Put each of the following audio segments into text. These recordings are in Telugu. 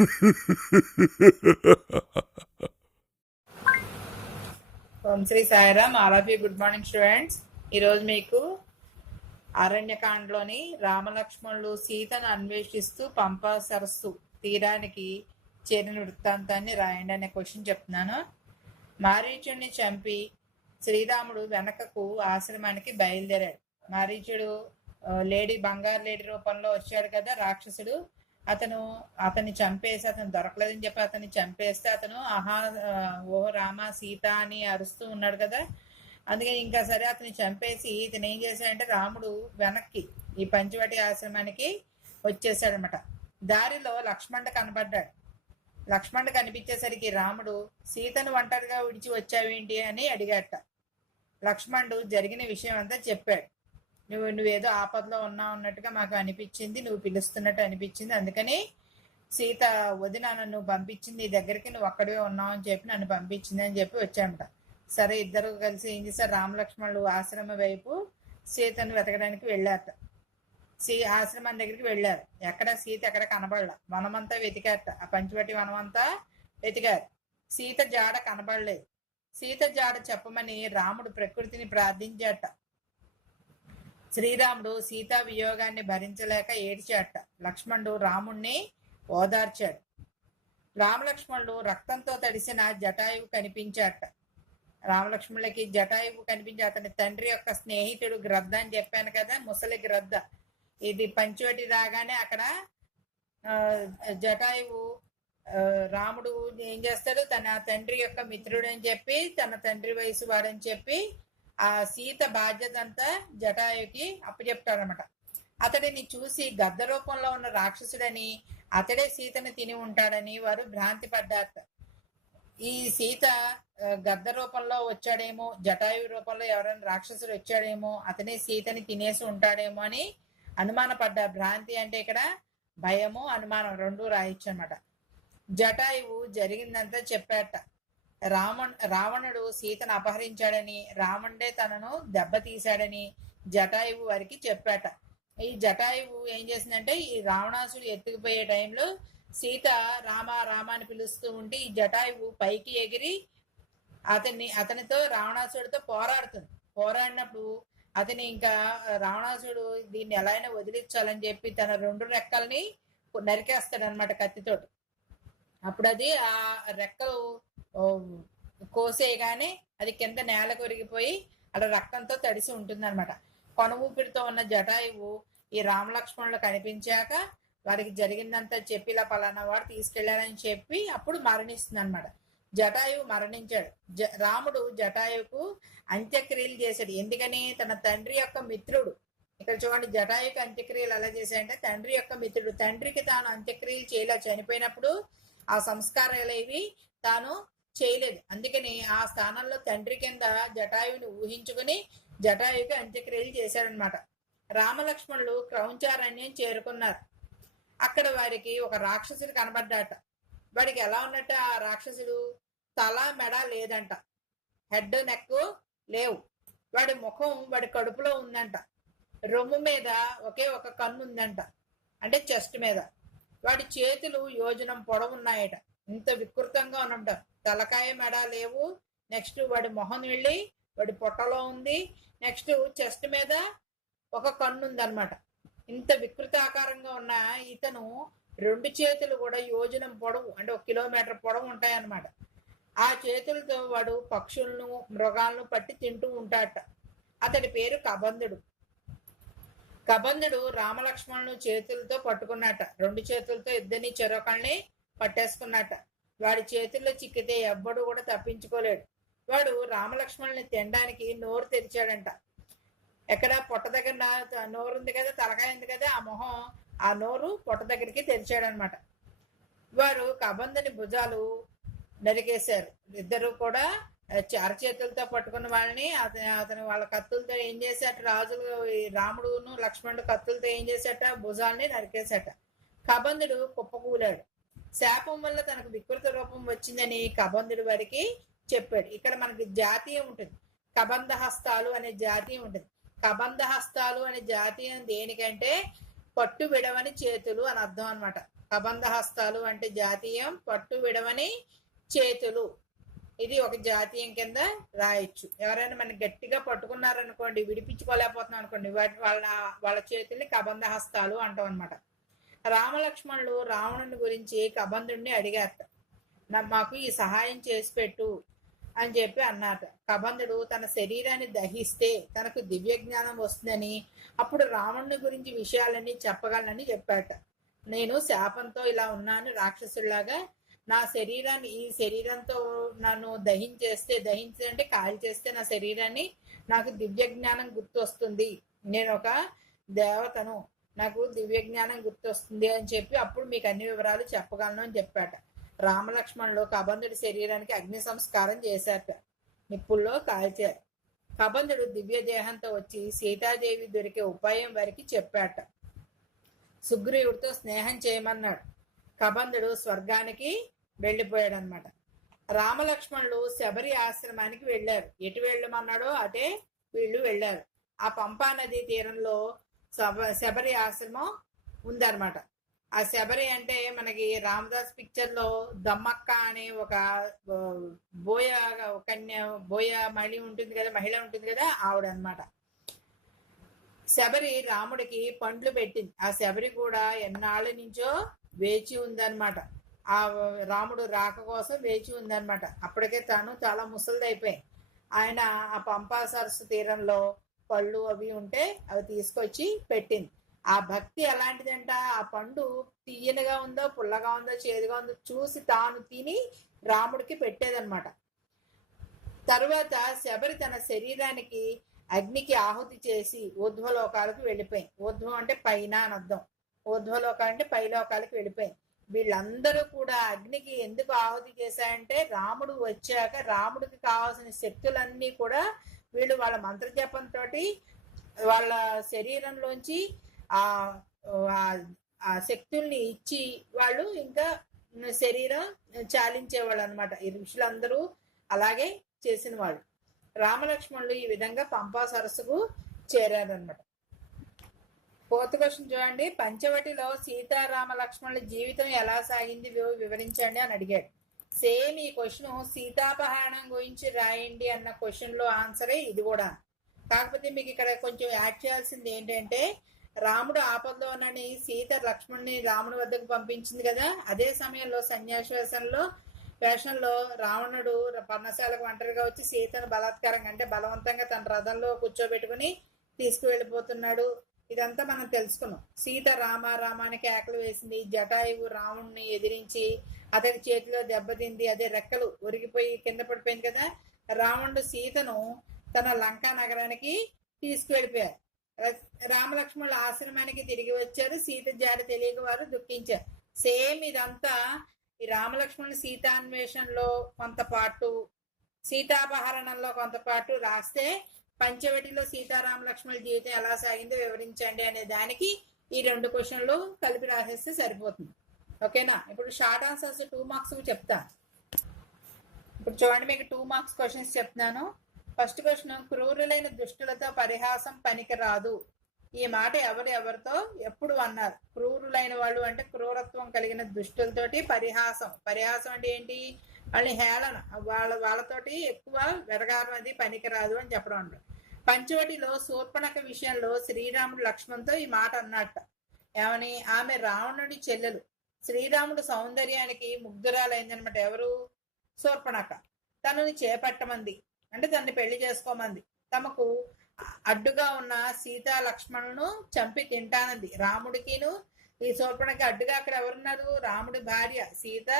Om Shri Sairam. All of you good morning students. ఈరోజు మీకు అరణ్యకాండలోని రామలక్ష్మణులు సీతను అన్వేషిస్తూ పంపా సరస్సు తీరానికి చేరిన వృత్తాంతాన్ని రాయండి అనే క్వశ్చన్ చెప్తున్నాను. మారీచుడిని చంపి శ్రీరాముడు వెనకకు ఆశ్రమానికి బయలుదేరాడు. మారీచుడు బంగారు లేడీ రూపంలో వచ్చాడు కదా రాక్షసుడు. అతన్ని చంపేసి, అతను దొరకలేదని చెప్పి అతన్ని చంపేస్తే అతను ఓ రామ సీత అని అరుస్తూ ఉన్నాడు కదా. అందుకని ఇంకా సరే అతన్ని చంపేసి ఇతను ఏం చేశాడంటే రాముడు వెనక్కి ఈ పంచవటి ఆశ్రమానికి వచ్చేసాడనమాట. దారిలో లక్ష్మణుడు కనబడ్డాడు. లక్ష్మణుడు కనిపించేసరికి రాముడు సీతను ఒంటరిగా విడిచి వచ్చావేంటి అని అడిగాట. లక్ష్మణుడు జరిగిన విషయం అంతా చెప్పాడు. నువ్వేదో ఆపదలో ఉన్నావు అన్నట్టుగా మాకు అనిపించింది, నువ్వు పిలుస్తున్నట్టు అనిపించింది, అందుకని సీత వదిన నన్ను పంపించింది నీ దగ్గరికి, నువ్వు అక్కడే ఉన్నావు అని చెప్పి నన్ను పంపించింది అని చెప్పి వచ్చామట. సరే ఇద్దరు కలిసి ఏం చేశారు, రామలక్ష్మణులు ఆశ్రమం వైపు సీతను వెతకడానికి వెళ్ళారట. ఆశ్రమం దగ్గరికి వెళ్ళారు. ఎక్కడ సీత ఎక్కడ కనబడలా. వనమంతా వెతికారట. ఆ పంచవటి వనమంతా వెతికారు. సీత జాడ కనబడలేదు. సీత జాడ చెప్పమని రాముడు ప్రకృతిని ప్రార్థించాట. శ్రీరాముడు సీతా వియోగాన్ని భరించలేక ఏడ్చాట. లక్ష్మణుడు రాముణ్ణి ఓదార్చాడు. రామలక్ష్మణుడు రక్తంతో తడిసిన జటాయువు కనిపించాట. రామలక్ష్మణులకి జటాయువు కనిపించి అతని తండ్రి యొక్క స్నేహితుడు గ్రద్ద అని చెప్పాను కదా, ముసలి గ్రద్ద. ఇది పంచవటి రాగానే అక్కడ జటాయువు రాముడు ఏం చేస్తాడు, తన తండ్రి యొక్క మిత్రుడు అని చెప్పి, తన తండ్రి వయసు వాడని చెప్పి ఆ సీత బాధ్యత అంతా జటాయుకి అప్పచెప్తాడనమాట. అతడిని చూసి గద్ద రూపంలో ఉన్న రాక్షసుడని, అతడే సీతను తిని ఉంటాడని వారు భ్రాంతి పడ్డారట. ఈ సీత గద్ద రూపంలో వచ్చాడేమో, జటాయు రూపంలో ఎవరైనా రాక్షసుడు వచ్చాడేమో, అతనే సీతని తినేసి ఉంటాడేమో అని అనుమానపడ్డారు. భ్రాంతి అంటే ఇక్కడ భయము అనుమానం రెండు రాయొచ్చు అనమాట. జటాయువు జరిగిందంతా చెప్పాట. రావణుడు సీతను అపహరించాడని, రావణుడే తనను దెబ్బతీశాడని జటాయువు వారికి చెప్పాట. ఈ జటాయువు ఏం చేసిందంటే, ఈ రావణాసుడు ఎత్తుకుపోయే టైంలో సీత రామ రామ అని పిలుస్తూ ఉంటే ఈ జటాయువు పైకి ఎగిరి అతనితో రావణాసుడితో పోరాడుతుంది. పోరాడినప్పుడు అతని ఇంకా రావణాసుడు దీన్ని ఎలా అయినా వదిలించాలని చెప్పి తన రెండు రెక్కల్ని నరికేస్తాడనమాట కత్తితోటి. అప్పుడు అది ఆ రెక్కలు కోసేయగానే అది కింద నేల కొరిగిపోయి అలా రక్తంతో తడిసి ఉంటుంది అనమాట. కొన ఊపిరితో ఉన్న జటాయువు ఈ రామలక్ష్మణులు కనిపించాక వారికి జరిగిందంతా చెప్పి ఇలా పలానా వాడు తీసుకెళ్లారని చెప్పి అప్పుడు మరణిస్తుంది అనమాట. జటాయువు మరణించాడు. రాముడు జటాయువుకు అంత్యక్రియలు చేశాడు. ఎందుకని, తన తండ్రి యొక్క మిత్రుడు. ఇక్కడ చూడండి, జటాయువుకి అంత్యక్రియలు ఎలా చేశాడంటే తండ్రి యొక్క మిత్రుడు. తండ్రికి తాను అంత్యక్రియలు చేయలే, చనిపోయినప్పుడు ఆ సంస్కారాలు ఏవి తాను చేయలేదు. అందుకని ఆ స్థానంలో తండ్రి కింద జటాయువుని ఊహించుకుని జటాయువుకి అంత్యక్రియలు చేశాడనమాట. రామలక్ష్మణులు క్రౌంచారణ్యం చేరుకున్నారు. అక్కడ వారికి ఒక రాక్షసుడు కనబడ్డాట. వాడికి ఎలా ఉన్నట్టు, ఆ రాక్షసుడు తల మెడ లేదంట, హెడ్ నెక్ లేవు. వాడి ముఖం వాడి కడుపులో ఉందంట. రొమ్ము మీద ఒకే ఒక కన్ను ఉందంట, అంటే చెస్ట్ మీద. వాడి చేతులు యోజనం పొడవున్నాయట. ఇంత వికృతంగా ఉన్నట. తలకాయ మెడ లేవు. నెక్స్ట్ వాడి మొహం వెళ్ళి వాడి పొట్టలో ఉంది. నెక్స్ట్ చెస్ట్ మీద ఒక కన్ను ఉందన్నమాట. ఇంత వికృత ఆకారంగా ఉన్న ఇతను రెండు చేతులు కూడా యోజనం పొడవు, అంటే 1 కిలోమీటర్ పొడవు ఉంటాయన్నమాట. ఆ చేతులతో వాడు పక్షులను మృగాలను పట్టి తింటూ ఉంటాడట. అతడి పేరు కబంధుడు. కబంధుడు రామలక్ష్మణులు చేతులతో పట్టుకున్నట్ట. రెండు చేతులతో ఇద్దరిని చెరొకల్ని పట్టేసుకున్నట్ట. వాడి చేతుల్లో చిక్కితే ఎవ్వడు కూడా తప్పించుకోలేడు. వాడు రామలక్ష్మణుల్ని తినడానికి నోరు తెరిచాడంట. ఎక్కడ పొట్ట దగ్గర నోరు ఉంది కదా, తలకాయ ఉంది కదా, ఆ మొహం ఆ నోరు పొట్ట దగ్గరికి తెరిచాడనమాట. వారు కబంధుని భుజాలు నరికేశారు. ఇద్దరు కూడా అరచేతులతో పట్టుకున్న వాళ్ళని అతను వాళ్ళ కత్తులతో ఏం చేశాట, రాజులు రాముడును లక్ష్మణుడు కత్తులతో ఏం చేశాట, భుజాలని నరికేశాట. కబంధుడు కుప్పకూలాడు. శాపం వల్ల తనకు వికృత రూపం వచ్చిందని కబంధుడు వారికి చెప్పాడు. ఇక్కడ మనకి జాతీయం ఉంటుంది, కబంధ హస్తాలు అనే జాతీయం ఉంటుంది. కబంధ హస్తాలు అనే జాతీయం దేనికంటే పట్టు విడవని చేతులు అని అర్థం అనమాట. కబంధ హస్తాలు అంటే జాతీయం, పట్టు విడవని చేతులు, ఇది ఒక జాతీయం కింద రాయొచ్చు. ఎవరైనా మనకి గట్టిగా పట్టుకున్నారనుకోండి, విడిపించుకోలేకపోతున్నాం అనుకోండి, వాళ్ళ వాళ్ళ చేతుల్ని కబంధ హస్తాలు అంటాం అనమాట. రామలక్ష్మణులు రావణుని గురించి కబంధుడిని అడిగారట, మాకు ఈ సహాయం చేసి పెట్టు అని చెప్పి అన్నట. కబంధుడు తన శరీరాన్ని దహిస్తే తనకు దివ్య జ్ఞానం వస్తుందని, అప్పుడు రావణుని గురించి విషయాలన్నీ చెప్పగలనని చెప్పాట. నేను శాపంతో ఇలా ఉన్నాను రాక్షసుడిలాగా, నా శరీరాన్ని, ఈ శరీరంతో నన్ను దహించి అంటే కాల్ చేస్తే నా శరీరాన్ని, నాకు దివ్య జ్ఞానం గుర్తొస్తుంది, నేను ఒక దేవతను, నాకు దివ్య జ్ఞానం గుర్తొస్తుంది అని చెప్పి అప్పుడు మీకు అన్ని వివరాలు చెప్పగలను అని చెప్పాట. రామలక్ష్మణులు కబంధుడి శరీరానికి అగ్ని సంస్కారం చేశారట, నిప్పుల్లో కాల్చారు. కబంధుడు దివ్య దేహంతో వచ్చి సీతాదేవి దొరికే ఉపాయం వారికి చెప్పాట. సుగ్రీవుడితో స్నేహం చేయమన్నాడు. కబంధుడు స్వర్గానికి వెళ్ళిపోయాడు అనమాట. రామలక్ష్మణులు శబరి ఆశ్రమానికి వెళ్ళారు. ఎటు వెళ్ళమన్నాడో అటే వీళ్ళు వెళ్ళారు. ఆ పంపా నదీ తీరంలో శబరి ఆశ్రమం ఉందన్నమాట. ఆ శబరి అంటే మనకి రామదాస్ పిక్చర్ లో దమ్మక్క అనే ఒక బోయ కన్య, బోయ మహిళ ఉంటుంది కదా, ఆవిడ అనమాట. శబరి రాముడికి పండ్లు పెట్టింది. ఆ శబరి కూడా ఎన్నాళ్ళ నుంచో వేచి ఉందన్నమాట. ఆ రాముడు రాక కోసం వేచి ఉందన్నమాట. అప్పటికే తాను చాలా ముసలిదైపోయింది. ఆయన ఆ పంపా సరస్సు తీరంలో పళ్ళు అవి ఉంటే అవి తీసుకొచ్చి పెట్టింది. ఆ భక్తి ఎలాంటిదంట, ఆ పండు తీయనగా ఉందో, పుల్లగా ఉందో, చేదుగా ఉందో చూసి తాను తిని రాముడికి పెట్టేదన్నమాట. తరువాత శబరి తన శరీరానికి అగ్నికి ఆహుతి చేసి ఊర్ధ్వలోకాలకు వెళ్ళిపోయింది. ఊర్ధ్వం అంటే పైన అని అర్థం, ఊర్ధ్వలోకాలు అంటే పైలోకాలకు వెళ్ళిపోయింది. వీళ్ళందరూ కూడా అగ్నికి ఎందుకు ఆహుతి చేశాయంటే, రాముడు వచ్చాక రాముడికి కావాల్సిన శక్తులన్నీ కూడా వీళ్ళు వాళ్ళ మంత్రజపంతో వాళ్ళ శరీరంలోంచి ఆ శక్తుల్ని ఇచ్చి వాళ్ళు ఇంకా శరీరం చాలించేవాళ్ళు అనమాట. ఈ ఋషులందరూ అలాగే చేసిన వాళ్ళు. రామలక్ష్మణులు ఈ విధంగా పంపా సరస్సుకు చేరారనమాట. ఫోర్త్ క్వశ్చన్ చూడండి. పంచవటిలో సీతారామ లక్ష్మణుల జీవితం ఎలా సాగింది వివరించండి అని అడిగాడు. సేమ్ ఈ క్వశ్చన్ సీతాపహరణం గురించి రాయండి అన్న క్వశ్చన్ లో ఆన్సరే ఇది కూడా. కాకపోతే మీకు ఇక్కడ కొంచెం యాడ్ చేయాల్సింది ఏంటంటే, రాముడు ఆపదలో ఉన్నని సీత లక్ష్మణుని రాముడి వద్దకు పంపించింది కదా, అదే సమయంలో సన్యాసి వేషంలో రావణుడు పర్ణశాలకు ఒంటరిగా వచ్చి సీతను బలాత్కారంగా అంటే బలవంతంగా తన రథంలో కూర్చోబెట్టుకుని తీసుకువెళ్ళిపోతున్నాడు. ఇదంతా మనం తెలుసుకున్నాం. సీత రామానికి ఆకలి వేసింది. జటాయువు రావణుని ఎదిరించి అతని చేతిలో దెబ్బతింది. అదే రెక్కలు ఒరిగిపోయి కింద పడిపోయింది కదా. రావణుడు సీతను తన లంకా నగరానికి తీసుకువెళ్ళిపోయారు. రామలక్ష్మణుల ఆశ్రమానికి తిరిగి వచ్చారు. సీత జారి తెలియక వారు దుఃఖించారు. సేమ్ ఇదంతా ఈ రామలక్ష్మణుల సీతాన్వేషణలో కొంత పాటు, సీతాపహరణంలో కొంత పాటు రాస్తే, పంచవటిలో సీతారామ లక్ష్మణుల జీవితం ఎలా సాగిందో వివరించండి అనే దానికి ఈ 2 క్వశ్చన్లు కలిపి రాసేస్తే సరిపోతుంది. ఓకేనా? ఇప్పుడు షార్ట్ ఆన్సర్స్ 2 మార్క్స్ చెప్తాను. ఇప్పుడు చూడండి, మీకు 2 మార్క్స్ క్వశ్చన్స్ చెప్తున్నాను. ఫస్ట్ క్వశ్చన్, క్రూరులైన దుష్టులతో పరిహాసం పనికిరాదు. ఈ మాట ఎవరితో ఎప్పుడు అన్నారు? క్రూరులైన వాళ్ళు అంటే క్రూరత్వం కలిగిన దుష్టులతోటి పరిహాసం అంటే ఏంటి? వాళ్ళని హేళన, వాళ్ళతోటి ఎక్కువ వెరగారం అది పనికిరాదు అని చెప్పడం అంటారు. పంచవటిలో శూర్పణఖ విషయంలో శ్రీరాముడు లక్ష్మణ్తో ఈ మాట అన్నట్ట. ఏమని? ఆమె రావణుడి చెల్లెలు. శ్రీరాముడు సౌందర్యానికి ముగ్ధురాలైందనమాట. ఎవరు? శూర్పణఖ. తనని చేపట్టమంది, అంటే తనని పెళ్లి చేసుకోమంది. తమకు అడ్డుగా ఉన్న సీతా లక్ష్మణులను చంపి తింటానంది. రాముడికిను ఈ శూర్పణఖకి అడ్డుగా అక్కడ ఎవరున్నారు? రాముడి భార్య సీత,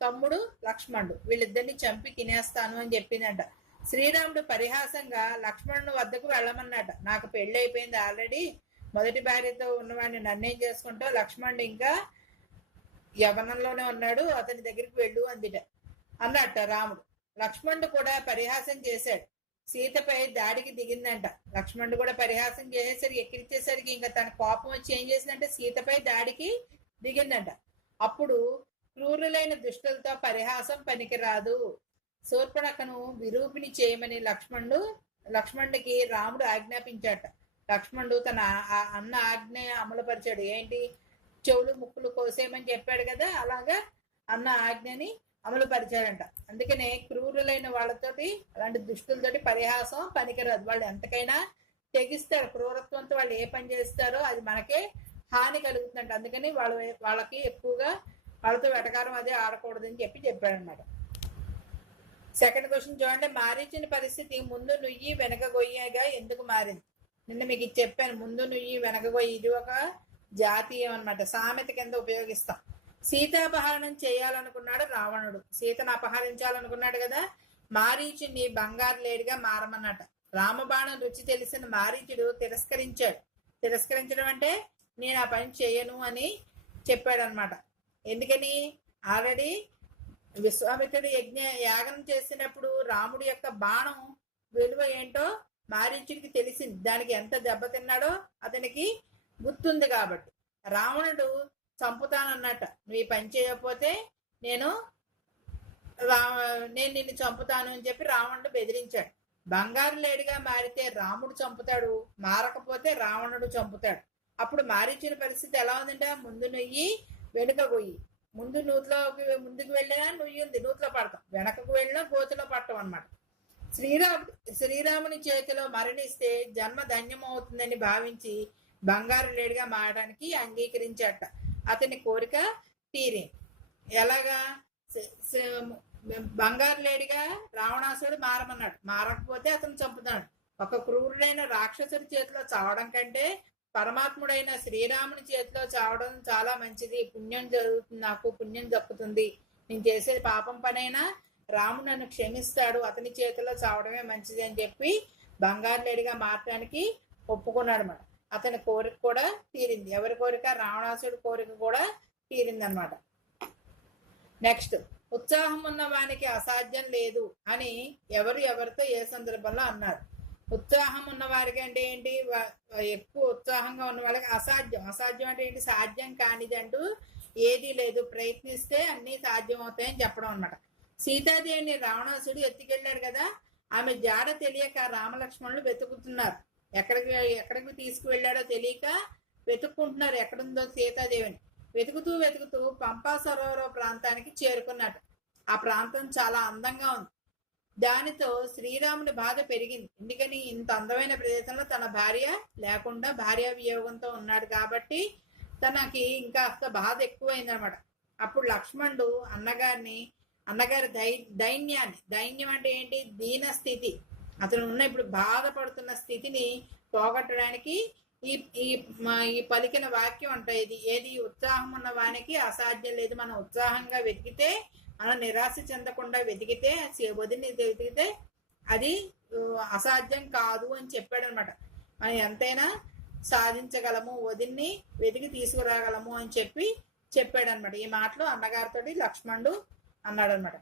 తమ్ముడు లక్ష్మణుడు, వీళ్ళిద్దరిని చంపి తినేస్తాను అని చెప్పిందంట. శ్రీరాముడు పరిహాసంగా లక్ష్మణుని వద్దకు వెళ్ళమన్నట. నాకు పెళ్లి అయిపోయింది ఆల్రెడీ, మొదటి భార్యతో ఉన్నవాడిని నన్నేం చేసుకుంటావు, లక్ష్మణుడు ఇంకా యవనంలోనే ఉన్నాడు, అతని దగ్గరికి వెళ్ళు అందిట అన్నట్ట రాముడు. లక్ష్మణుడు కూడా పరిహాసం చేశాడు. సీతపై దాడికి దిగిందంట. లక్ష్మణుడు కూడా పరిహాసం చేసేసరికి, ఎక్కిరించేసరికి ఇంకా తన కోపం వచ్చి ఏం చేసిందంటే సీతపై దాడికి దిగిందంట. అప్పుడు క్రూరులైన దుష్టులతో పరిహాసం పనికిరాదు, శూర్పణఖను విరూపిణి చేయమని లక్ష్మణుడికి రాముడు ఆజ్ఞాపించాట. లక్ష్మణుడు తన అన్న ఆజ్ఞ అమలుపరిచాడు. ఏంటి? చెవులు ముక్కులు కోసేయమని చెప్పాడు కదా, అలాగా అన్న ఆజ్ఞని అమలు పరిచాడంట. అందుకనే క్రూరులైన వాళ్ళతోటి, అలాంటి దుష్టులతోటి పరిహాసం పనికిరాదు. వాళ్ళు ఎంతకైనా తెగిస్తారు. క్రూరత్వంతో వాళ్ళు ఏ పని చేస్తారో అది మనకే హాని కలుగుతుందంట. అందుకని వాళ్ళకి ఎక్కువగా వాళ్ళతో వెటకారం అదే ఆడకూడదని చెప్పాడు అనమాట. సెకండ్ క్వశ్చన్ చూడండి. మారీచుని పరిస్థితి ముందు నుయ్యి వెనక గొయ్యగా ఎందుకు మారింది? నిన్న మీకు చెప్పాను, ముందు నుయ్యి వెనక గొయ్యి ఇది ఒక జాతీయం అనమాట, సామెత కింద ఉపయోగిస్తాం. సీతాపహరణం చేయాలనుకున్నాడు రావణుడు, సీతను అపహరించాలనుకున్నాడు కదా. మారీచుని బంగారు లేడిగా మారమన్నట. రామబాణం రుచి తెలిసిన మారీచుడు తిరస్కరించడం అంటే నేను ఆ పని చేయను అని చెప్పాడు అనమాట. ఎందుకని? ఆల్రెడీ విశ్వామిత్రుడు యాగం చేసినప్పుడు రాముడి యొక్క బాణం విలువ ఏంటో మారీచుడికి తెలిసింది. దానికి ఎంత దెబ్బతిన్నాడో అతనికి గుర్తుంది. కాబట్టి రావణుడు చంపుతానన్నట్ట. నువ్వు ఈ పని చేయకపోతే నేను నిన్ను చంపుతాను అని చెప్పి రావణుడు బెదిరించాడు. బంగారు లేడిగా మారితే రాముడు చంపుతాడు, మారకపోతే రావణుడు చంపుతాడు. అప్పుడు మారీచుని పరిస్థితి ఎలా ఉందంటే, ముందు నుయ్యి వెనుక గొయ్యి. ముందుకు వెళ్ళినా నుయ్యి ఉంది, నూతిలో పడతాం. వెనకకు వెళ్ళినా గోతిలో పడతాం అనమాట. శ్రీరాముని చేతిలో మరణిస్తే జన్మ ధన్యమవుతుందని భావించి బంగారు లేడిగా మారడానికి అంగీకరించాట. అతని కోరిక తీరింది. ఎలాగా? బంగారు లేడిగా రావణాసుడు మారమన్నాడు, మారకపోతే అతను చంపుతాడు. ఒక క్రూరుడైన రాక్షసుడి చేతిలో చావడం కంటే పరమాత్ముడైన శ్రీరాముని చేతిలో చావడం చాలా మంచిది. పుణ్యం జరుగుతుంది, నాకు పుణ్యం దక్కుతుంది. నేను చేసేది పాపం పనైనా రాముడు నన్ను క్షమిస్తాడు, అతని చేతిలో చావడమే మంచిది అని చెప్పి బంగారు లేడిగా మారడానికి ఒప్పుకున్నాడు అన్నమాట. అతని కోరిక కూడా తీరింది. ఎవరి కోరిక? రావణాసుడి కోరిక కూడా తీరింది అనమాట. నెక్స్ట్, ఉత్సాహం ఉన్న వానికి అసాధ్యం లేదు అని ఎవరితో ఏ సందర్భంలో అన్నారు? ఉత్సాహం ఉన్న వారికి అంటే ఏంటి? ఎక్కువ ఉత్సాహంగా ఉన్న వాళ్ళకి అసాధ్యం. అసాధ్యం అంటే ఏంటి? సాధ్యం కానిది అంటూ ఏదీ లేదు, ప్రయత్నిస్తే అన్ని సాధ్యం అవుతాయని చెప్పడం అన్నమాట. సీతాదేవిని రావణాసుడు ఎత్తుకెళ్ళాడు కదా, ఆమె జాడ తెలియక రామలక్ష్మణులు వెతుకుతున్నారు. ఎక్కడికి తీసుకువెళ్ళాడో తెలియక వెతుక్కుంటున్నారు ఎక్కడుందో సీతాదేవిని. వెతుకుతూ పంపా సరోవర ప్రాంతానికి చేరుకున్నాడు. ఆ ప్రాంతం చాలా అందంగా ఉంది. దానితో శ్రీరాముని బాధ పెరిగింది. ఎందుకని? ఇంత అందమైన ప్రదేశంలో తన భార్య లేకుండా భార్యా వియోగంతో ఉన్నాడు కాబట్టి తనకి ఇంకా బాధ ఎక్కువైంది అనమాట. అప్పుడు లక్ష్మణుడు అన్నగారి దైన్యం అంటే ఏంటి? దీన స్థితి. అతను ఉన్న ఇప్పుడు బాధపడుతున్న స్థితిని పోగొట్టడానికి ఈ పలికిన వాక్యం అంటే ఏది? ఉత్సాహం ఉన్న వానికి అసాధ్యం లేదు. మనం ఉత్సాహంగా వెతికితే, మనం నిరాశ చెందకుండా వెతికితే, వెతికితే అది అసాధ్యం కాదు అని చెప్పాడు అనమాట. మనం ఎంతైనా సాధించగలము, వదిన్ని వెతికి తీసుకురాగలము అని చెప్పాడు అనమాట. ఈ మాటలు అన్నగారితో లక్ష్మణుడు అన్నాడు అనమాట.